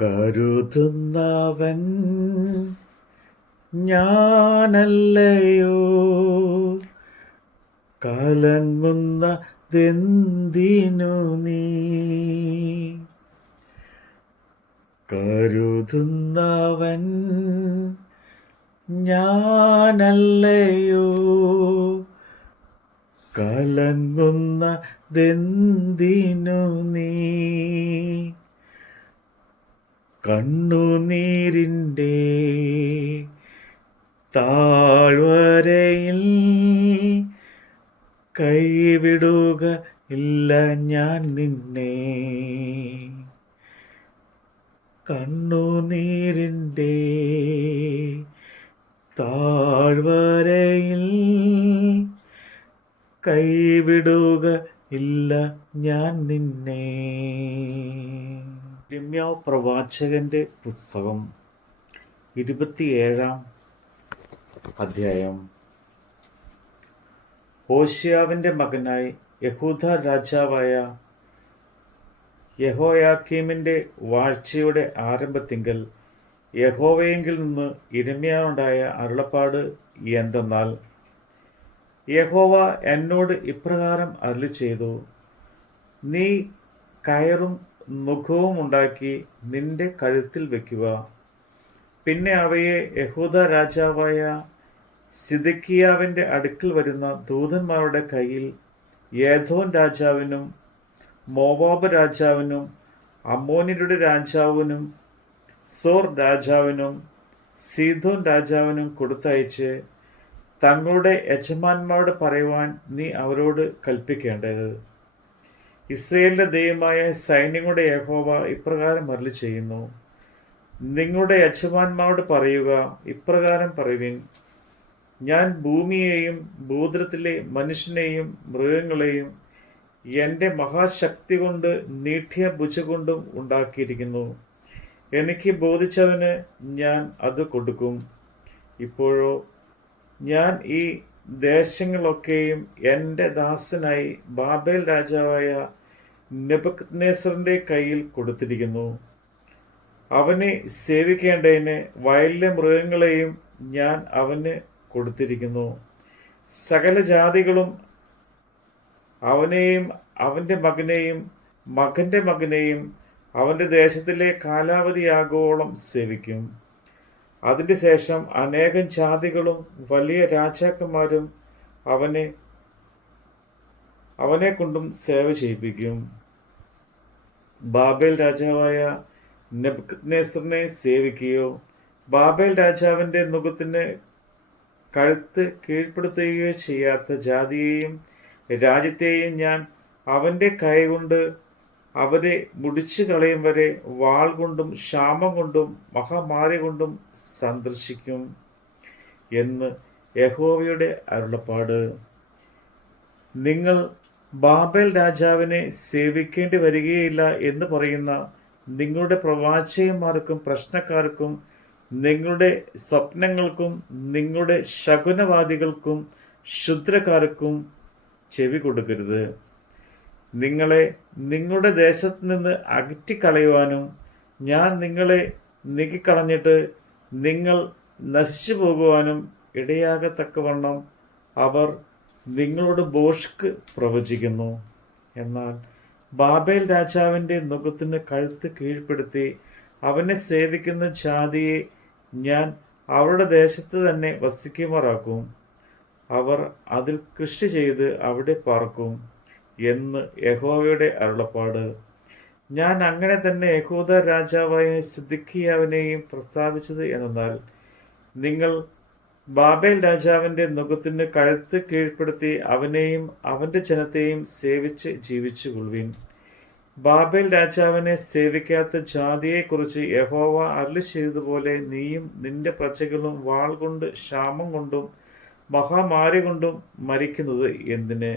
കരുതുന്നവൻ ഞാനല്ലയോ? കലങ്ങുന്നതെന്തിനു നീ? കരുതുന്നവൻ ഞാനല്ലയോ? കലങ്ങുന്നതെന്തിനു നീ? കണ്ണുനീരിന്റെ താഴ്വരയിൽ കൈവിടുക ഇല്ല ഞാൻ നിന്നെ. കണ്ണുനീരിന്റെ താഴ്വരയിൽ കൈവിടുക ഇല്ല ഞാൻ നിന്നെ. രമ്യ പ്രവാചകന്റെ പുസ്തകം ഇരുപത്തിയേഴാം അധ്യായം. ഓഷിയാവിന്റെ മകനായി യഹൂദ രാജാവായ യഹോയാക്കീമിന്റെ വാഴ്ചയുടെ ആരംഭത്തിങ്കൽ യഹോവയെങ്കിൽ നിന്ന് ഇരമ്യാവുണ്ടായ അരുളപ്പാട് എന്തെന്നാൽ യഹോവ എന്നോട് ഇപ്രകാരം അരുളി ചെയ്തു നീ കയറും മുഖവും ഉണ്ടാക്കി നിന്റെ കഴുത്തിൽ വെക്കുക. പിന്നെ അവയെ യഹൂദ രാജാവായ സിദക്കിയാവിന്റെ അടുക്കൽ വരുന്ന ദൂതന്മാരുടെ കയ്യിൽ യേധോൻ രാജാവിനും മോവാബ് രാജാവിനും അമ്മോനിയുടെ രാജാവിനും സോർ രാജാവിനും സീതോൻ രാജാവിനും കൊടുത്തയച്ച് തങ്ങളുടെ യജമാന്മാരോട് പറയുവാൻ നീ അവരോട് കൽപ്പിക്കേണ്ടത്. ഇസ്രയേലിന്റെ ദൈവമായ സൈന്യങ്ങളുടെ യഹോവ ഇപ്രകാരം അരളി ചെയ്യുന്നു നിങ്ങളുടെ യജമാന്മാരോട് പറയുക ഇപ്രകാരം പറയുവിൻ. ഞാൻ ഭൂമിയെയും ഭൂതലത്തിലെ മനുഷ്യനെയും മൃഗങ്ങളെയും എന്റെ മഹാശക്തി കൊണ്ട് നീട്ടിയ ഭുജ കൊണ്ടും ഉണ്ടാക്കിയിരിക്കുന്നു. എനിക്ക് ബോധിച്ചവന് ഞാൻ അത് കൊടുക്കും. ഇപ്പോഴോ ഞാൻ ഈ ദേശങ്ങളൊക്കെയും എന്റെ ദാസനായി ബാബേൽ രാജാവായ നെബുക്കദ്നേസറിന്റെ കയ്യിൽ കൊടുത്തിരിക്കുന്നു. അവനെ സേവിക്കേണ്ടതിന് വയലിലെ മൃഗങ്ങളെയും ഞാൻ അവന് കൊടുത്തിരിക്കുന്നു. സകല ജാതികളും അവനെയും അവന്റെ മകനെയും മകന്റെ മകനെയും അവന്റെ ദേശത്തിലെ കാലാവധിയാകോളം സേവിക്കും. അതിന്റെ ശേഷം അനേകം ജാതികളും വലിയ രാജാക്കന്മാരും അവനെ അവനെ കൊണ്ടും സേവ ചെയ്യിപ്പിക്കും. ബാബേൽ രാജാവായ നെബുക്കദ്നേസറിനെ സേവിക്കുകയോ ബാബേൽ രാജാവിന്റെ മുഖത്തിന് കഴുത്ത് കീഴ്പ്പെടുത്തുകയോ ചെയ്യാത്ത ജാതിയെയും രാജ്യത്തെയും ഞാൻ അവന്റെ കൈകൊണ്ട് അവരെ മുടിച്ചു കളയും വരെ വാൾ കൊണ്ടും ക്ഷാമം കൊണ്ടും മഹാമാരി കൊണ്ടും സന്ദർശിക്കും എന്ന് യഹോവയുടെ അരുളപ്പാട്. നിങ്ങൾ ബാബേൽ രാജാവിനെ സേവിക്കേണ്ടി വരികയില്ല എന്ന് പറയുന്ന നിങ്ങളുടെ പ്രവാചകന്മാർക്കും പ്രശ്നക്കാർക്കും നിങ്ങളുടെ സ്വപ്നങ്ങൾക്കും നിങ്ങളുടെ ശകുനവാദികൾക്കും ക്ഷുദ്രക്കാർക്കും ചെവി കൊടുക്കരുത്. നിങ്ങളെ നിങ്ങളുടെ ദേശത്ത് നിന്ന് അകറ്റിക്കളയുവാനും ഞാൻ നിങ്ങളെ നീക്കിക്കളഞ്ഞിട്ട് നിങ്ങൾ നശിച്ചു പോകുവാനും ഇടയാകത്തക്കവണ്ണം അവർ നിങ്ങളോട് ബോഷ്ക്ക് പ്രവചിക്കുന്നു. എന്നാൽ ബാബേൽ രാജാവിന്റെ മുഖത്തിന് കഴുത്ത് കീഴ്പ്പെടുത്തി അവനെ സേവിക്കുന്ന ജാതിയെ ഞാൻ അവരുടെ ദേശത്ത് തന്നെ വസിക്കുമാറാക്കും. അവർ അതിൽ കൃഷി ചെയ്ത് അവിടെ പാർക്കും എന്ന് യഹോവയുടെ അരുളപ്പാട്. ഞാൻ അങ്ങനെ തന്നെ യഹൂദ രാജാവായ സിദ്ദിഖിയാവിനെയും പ്രസ്താവിച്ചത് എന്നാൽ നിങ്ങൾ ബാബേൽ രാജാവിന്റെ മുഖത്തിന് കഴുത്ത് കീഴ്പ്പെടുത്തി അവനെയും അവന്റെ ജനത്തെയും സേവിച്ച് ജീവിച്ചു കൊള്ളുവിൻ ബാബേൽ രാജാവിനെ സേവിക്കാത്ത ജാതിയെക്കുറിച്ച് യഹോവ അരുളി ചെയ്തതുപോലെ നീയും നിന്റെ പ്രജകളും വാൾ കൊണ്ട് ക്ഷാമം കൊണ്ടും മഹാമാരി കൊണ്ടും മരിക്കുന്നത് എന്തിന്?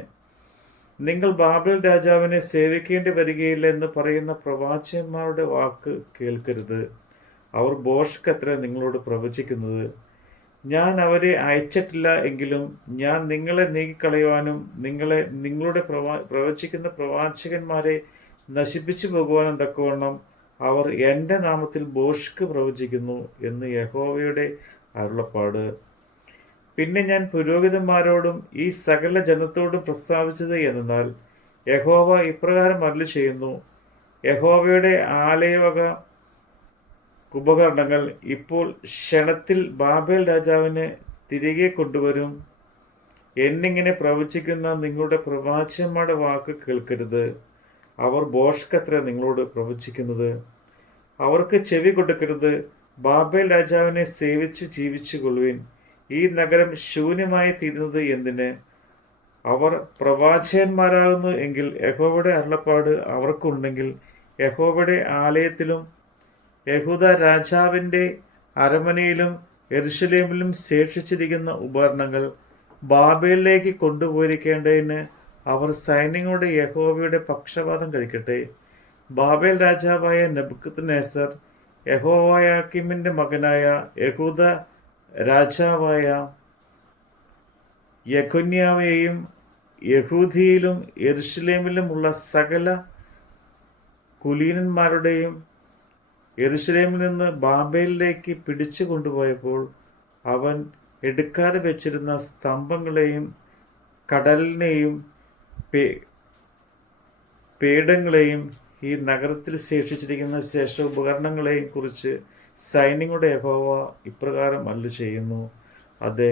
നിങ്ങൾ ബാബേൽ രാജാവിനെ സേവിക്കേണ്ടി വരികയില്ല എന്ന് പറയുന്ന പ്രവാചകന്മാരുടെ വാക്ക് കേൾക്കരുത്. അവർ ബോഷ്കത്ര നിങ്ങളോട് പ്രവചിക്കുന്നത് ഞാൻ അവരെ അയച്ചിട്ടില്ല എങ്കിലും ഞാൻ നിങ്ങളെ നീക്കിക്കളയുവാനും നിങ്ങളെ നിങ്ങളുടെ പ്രവാ പ്രവചിക്കുന്ന പ്രവാചകന്മാരെ നശിപ്പിച്ചു പോകുവാനും തക്കവണ്ണം അവർ എന്റെ നാമത്തിൽ ബോഷ്ക്ക് പ്രവചിക്കുന്നു എന്ന് യഹോവയുടെ അരുളപ്പാട്. പിന്നെ ഞാൻ പുരോഹിതന്മാരോടും ഈ സകല ജനത്തോടും പ്രസ്താവിച്ചത് എന്നാൽ യഹോവ ഇപ്രകാരം അരളി ചെയ്യുന്നു യഹോവയുടെ ആലയവക ഉപകരണങ്ങൾ ഇപ്പോൾ ക്ഷണത്തിൽ ബാബേൽ രാജാവിനെ തിരികെ കൊണ്ടുവരും. എന്നിങ്ങനെ പ്രവചിക്കുന്ന നിങ്ങളുടെ പ്രവാചകന്മാരുടെ വാക്ക് കേൾക്കരുത്. അവർ ബോഷ്കത്ര നിങ്ങളോട് പ്രവചിക്കുന്നത്. അവർക്ക് ചെവി കൊടുക്കരുത്. ബാബേൽ രാജാവിനെ സേവിച്ച് ജീവിച്ചു കൊള്ളുവിൻ ഈ നഗരം ശൂന്യമായി തീരുന്നത് എന്തിന്? അവർ പ്രവാചകന്മാരാകുന്നു എങ്കിൽ യഹോവയുടെ അരുളപ്പാട് അവർക്കുണ്ടെങ്കിൽ യഹോവയുടെ ആലയത്തിലും യഹൂദ രാജാവിന്റെ അരമനയിലും എരുഷലേമിലും ശേഷിച്ചിരിക്കുന്ന ഉപകരണങ്ങൾ ബാബേലിലേക്ക് കൊണ്ടുപോയിരിക്കേണ്ടതിന് അവർ സൈന്യങ്ങളുടെ യഹോവയുടെ പക്ഷപാതം കഴിക്കട്ടെ. ബാബേൽ രാജാവായ നബുക്കത്ത് നേസർ യഹോവായാക്കിമിന്റെ മകനായ യഹൂദ രാജാവായ യഖുന്യാവെയും യഹൂദിയിലും യെരുഷലേമിലുമുള്ള സകല കുലീനന്മാരുടെയും യെരുഷലേമിൽ നിന്ന് ബാബേലിലേക്ക് പിടിച്ചു കൊണ്ടുപോയപ്പോൾ അവൻ എടുക്കാതെ വെച്ചിരുന്ന സ്തംഭങ്ങളെയും കടലിനെയും പേടങ്ങളെയും ഈ നഗരത്തിൽ ശേഷിച്ചിരിക്കുന്ന ശേഷ ഉപകരണങ്ങളെയും കുറിച്ച് സൈന്യങ്ങളുടെ യഹോവ ഇപ്രകാരം അല്ല ചെയ്യുന്നു അത്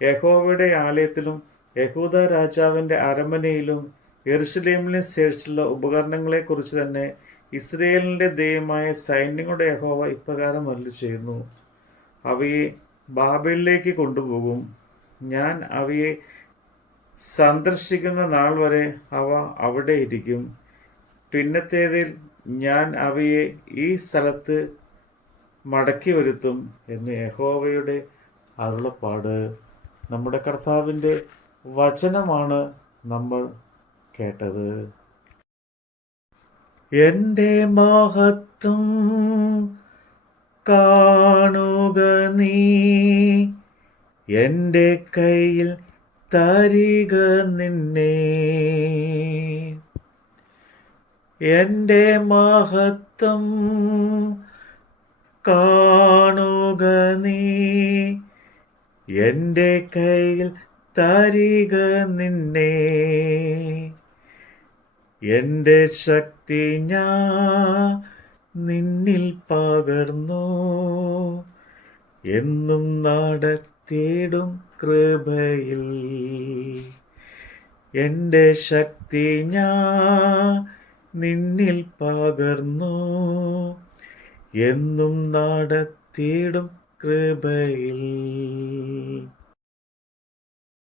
യഹോവയുടെ ആലയത്തിലും യഹൂദ രാജാവിന്റെ അരമനയിലും എറുസലേമിലും ശേഷിച്ചുള്ള ഉപകരണങ്ങളെക്കുറിച്ച് തന്നെ ഇസ്രയേലിന്റെ ദൈവമായ സൈന്യങ്ങളുടെ യഹോവ ഇപ്രകാരം അല്ലു ചെയ്യുന്നു അവയെ ബാബയിലേക്ക് കൊണ്ടുപോകും. ഞാൻ അവയെ സന്ദർശിക്കുന്ന നാൾ വരെ അവ അവിടെ ഇരിക്കും. പിന്നത്തേതിൽ ഞാൻ അവയെ ഈ സ്ഥലത്ത് മടക്കി വരുത്തും എന്ന് യഹോവയുടെ അരുളപ്പാട്. നമ്മുടെ കർത്താവിന്റെ വചനമാണ് നമ്മൾ കേട്ടത്. എന്റെ മഹത്വം കാണുക നീ. എന്റെ കയ്യിൽ തരിക നിന്നെ. എന്റെ മഹത്വം കാണുക നീ. എന്റെ കയ്യിൽ തരിക നിന്നെ. എന്റെ ശക്തി ഞാൻ നിന്നിൽ പകർന്നു. എന്നും നടത്തിയിടും കൃപയിൽ. എന്റെ ശക്തി ഞാൻ നിന്നിൽ പകർന്നു. എന്നും നടത്തിയിടും കൃപയിൽ.